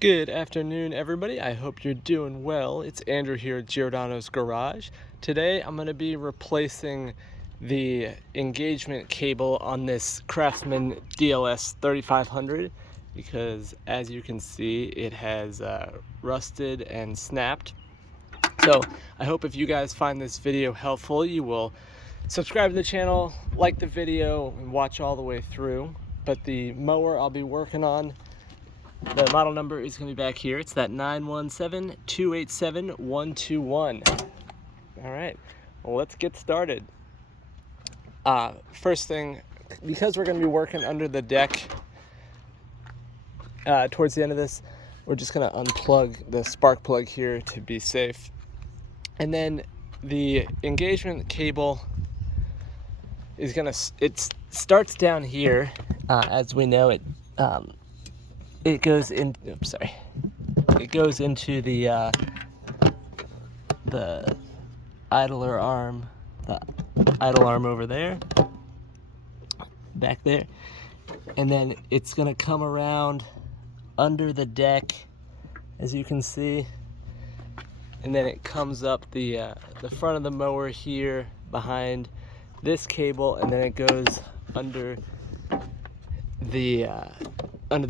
Good afternoon, everybody. I hope you're doing well. It's Andrew here at Giordano's Garage. Today I'm going to be replacing the engagement cable on this Craftsman DLS3500 because, as you can see, it has rusted and snapped. So I hope if you guys find this video helpful, you will subscribe to the channel, like the video, and watch all the way through. But the mower I'll be working on, the model number is going to be back here. It's that 917-287-121. All right, well, let's get started. First thing, because we're going to be working under the deck towards the end of this, we're just going to unplug the spark plug here to be safe. And then the engagement cable is going to, it starts down here. As we know, it goes in. Oops, sorry. It goes into the idler arm, the idle arm over there, back there, and then it's gonna come around under the deck, as you can see, and then it comes up the front of the mower here behind this cable, and then it goes under the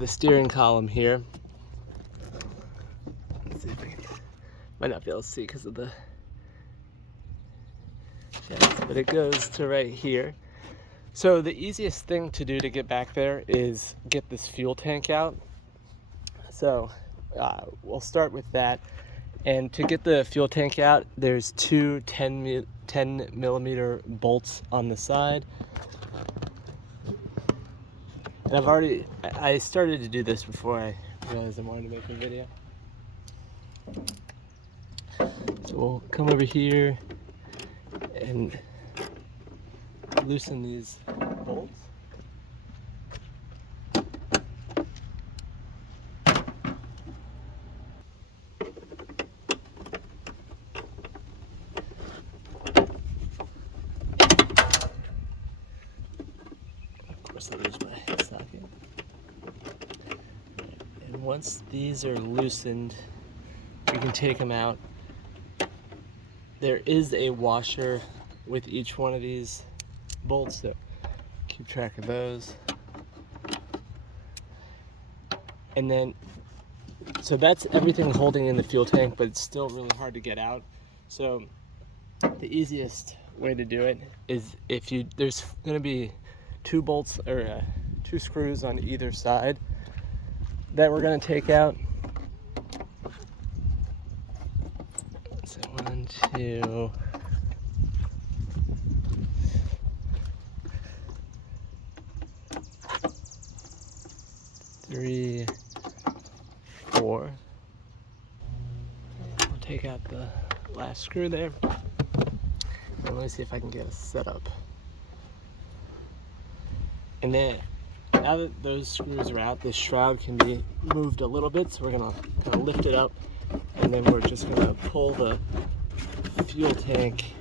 steering column here. Let's see if I can, might not be able to see because of the shadows, but it goes to right here. So the easiest thing to do to get back there is get this fuel tank out. So we'll start with that. And to get the fuel tank out, there's two 10 millimeter bolts on the side. And I started to do this before I realized I wanted to make a video. So we'll come over here and loosen these bolts. I'll lose my socket. And once these are loosened, we can take them out. There is a washer with each one of these bolts, so keep track of those. And then, so that's everything holding in the fuel tank, but it's still really hard to get out. So the easiest way to do it is there's going to be two bolts or two screws on either side that we're going to take out. So 1, 2, 3, 4. We'll take out the last screw there. And let me see if I can get a setup. And then, now that those screws are out, this shroud can be moved a little bit, so we're gonna kind of lift it up, and then we're just gonna pull the fuel tank,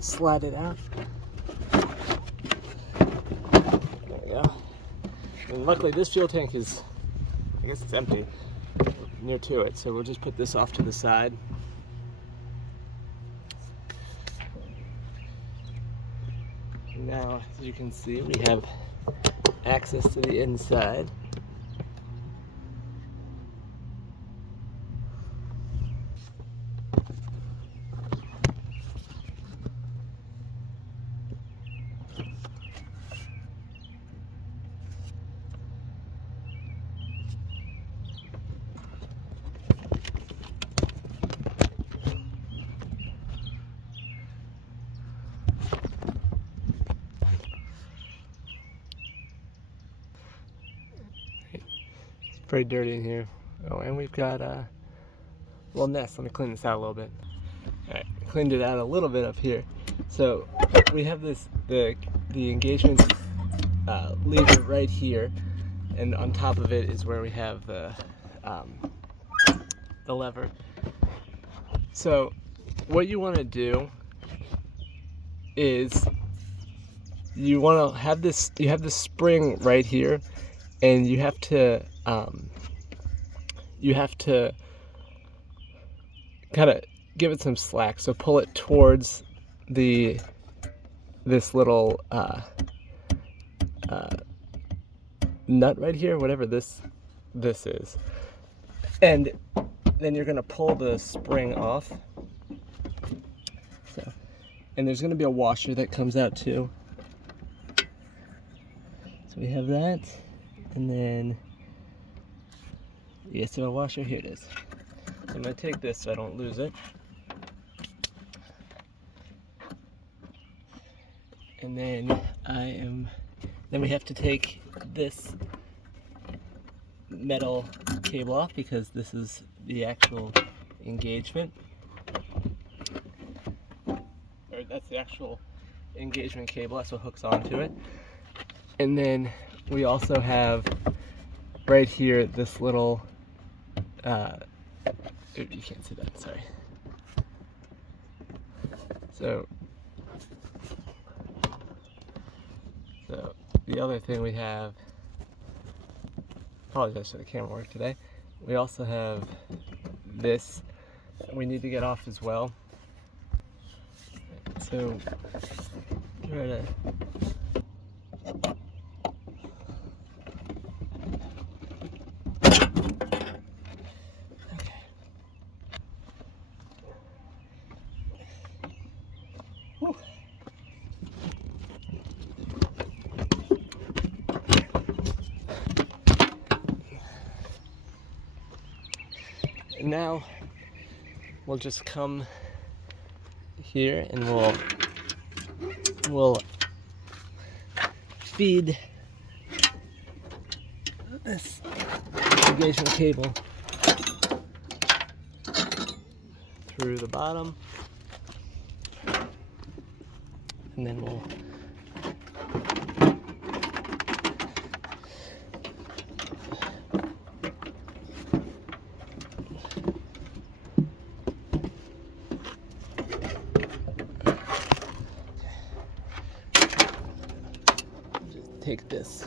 slide it out. There we go. And luckily this fuel tank is, I guess it's empty, near to it, so we'll just put this off to the side. Now, as you can see, we have access to the inside. Pretty dirty in here. Oh, and we've got well, nest. Let me clean this out a little bit. All right, cleaned it out a little bit up here. So we have the engagement lever right here, and on top of it is where we have the lever. So what you want to do is you want to have this, you have the spring right here, and you have to kind of give it some slack. So pull it towards this little nut right here, whatever this is, and then you're gonna pull the spring off. So, and there's gonna be a washer that comes out too. So we have that, and then yes, so a washer, here it is. So I'm gonna take this so I don't lose it. And then then we have to take this metal cable off because this is the actual engagement. Or that's the actual engagement cable, that's what hooks onto it. And then we also have right here this little, you can't see that, sorry. So the other thing we have, apologize for the camera work today, we also have this that we need to get off as well. So try to and now we'll just come here and we'll feed this engagement cable through the bottom, and then we'll take this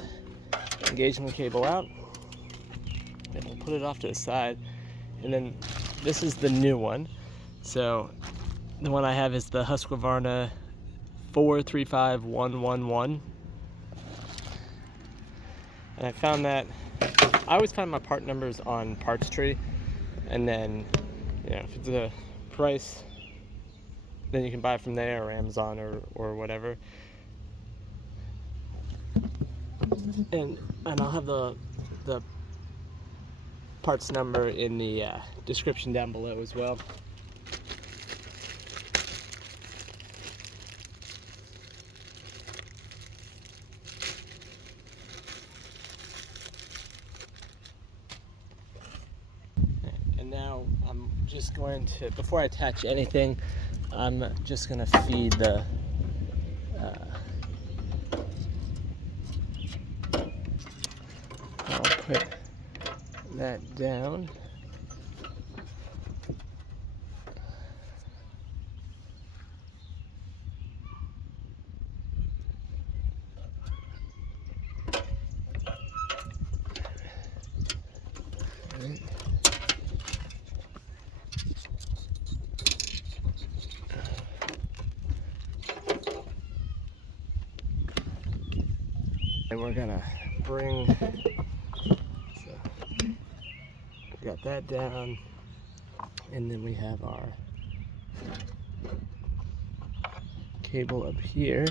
engagement cable out, and we'll put it off to the side. And then this is the new one. So the one I have is the Husqvarna 435111, and I found that I always find my part numbers on Parts Tree, and then if it's a price, then you can buy it from there or Amazon or whatever. And I'll have the parts number in the description down below as well. And now I'm just going to, before I attach anything, I'm just going to feed the I'll put that down. And we're gonna bring, so got that down, and then we have our cable up here.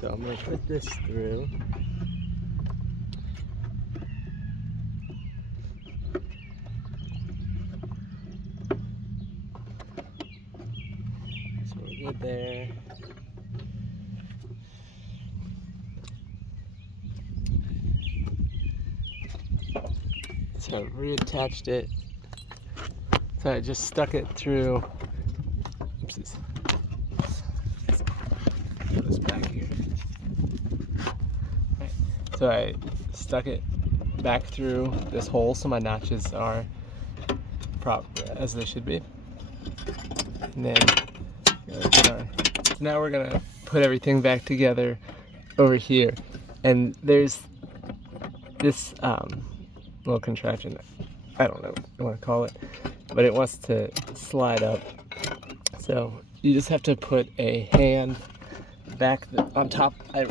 So I'm gonna put this through. So we're good there. So I reattached it. So I just stuck it through. Oopsies. Put this back here. Right. So I stuck it back through this hole so my notches are proper as they should be. And then now we're gonna put everything back together over here. And there's this little contraption, I don't know what you want to call it, but it wants to slide up. So you just have to put a hand back on top. I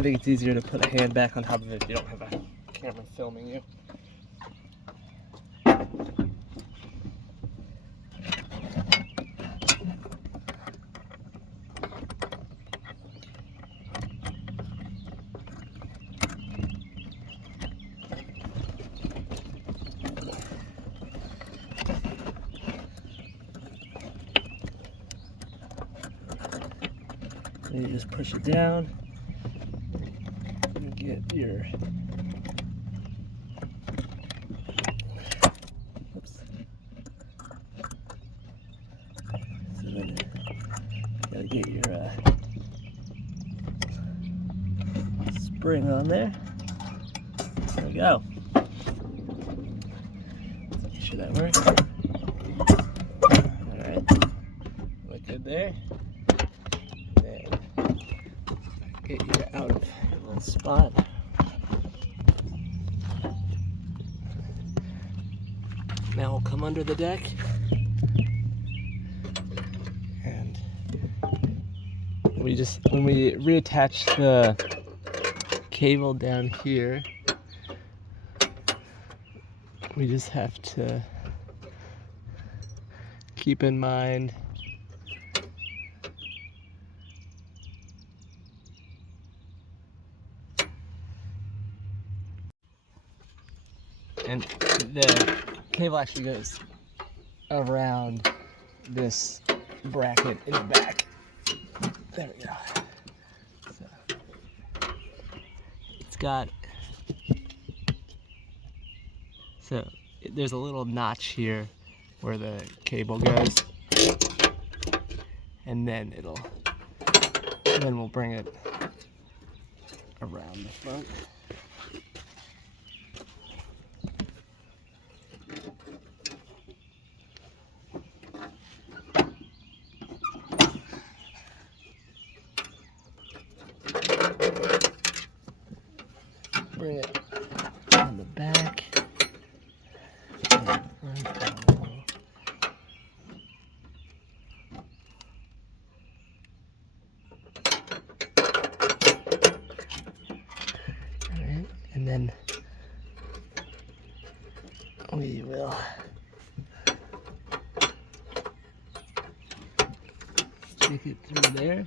think it's easier to put a hand back on top of it if you don't have a camera filming you. You just push it down and get your, oops. So then you gotta get your spring on there. There we go. Make sure that works. Alright, look good there. Get you out of your little spot. Now we'll come under the deck, and when we reattach the cable down here, we just have to keep in mind and the cable actually goes around this bracket in the back. There we go. So it's got, so there's a little notch here where the cable goes, and then we'll bring it around the front. Bring it on the back. Alright, and then we will stick it through there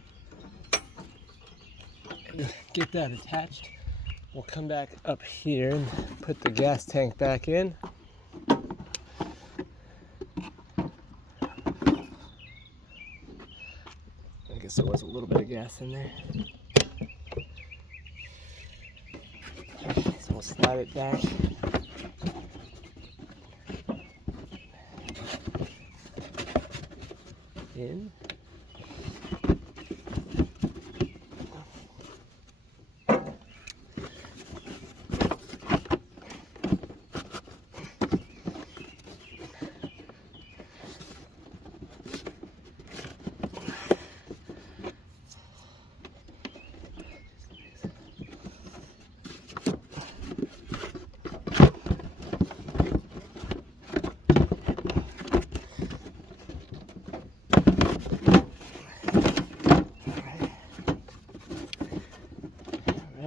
and get that attached. We'll come back up here and put the gas tank back in. I guess there was a little bit of gas in there. So we'll slide it back. In.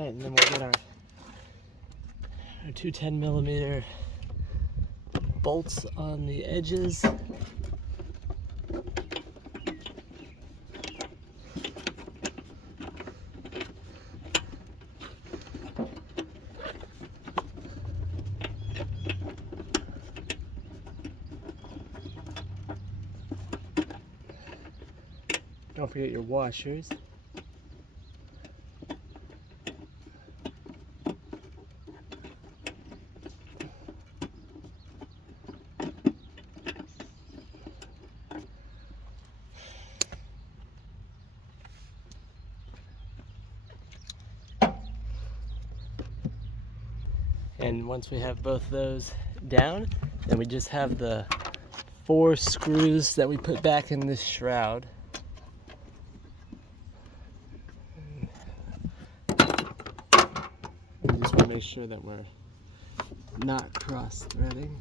And then we'll get our 2 10mm bolts on the edges. Don't forget your washers. And once we have both those down, then we just have the 4 screws that we put back in this shroud. make sure that we're not cross-threading.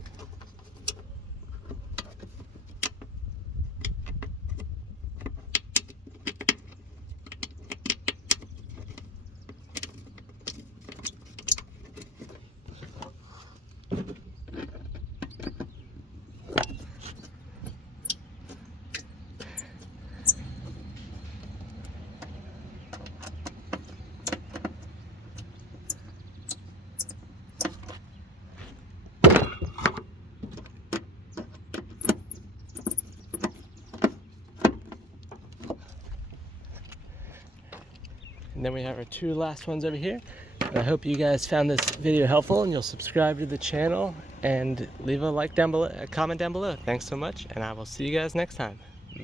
And then we have our two last ones over here. And I hope you guys found this video helpful, and you'll subscribe to the channel and leave a like down below, a comment down below. Thanks so much, and I will see you guys next time.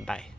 Bye.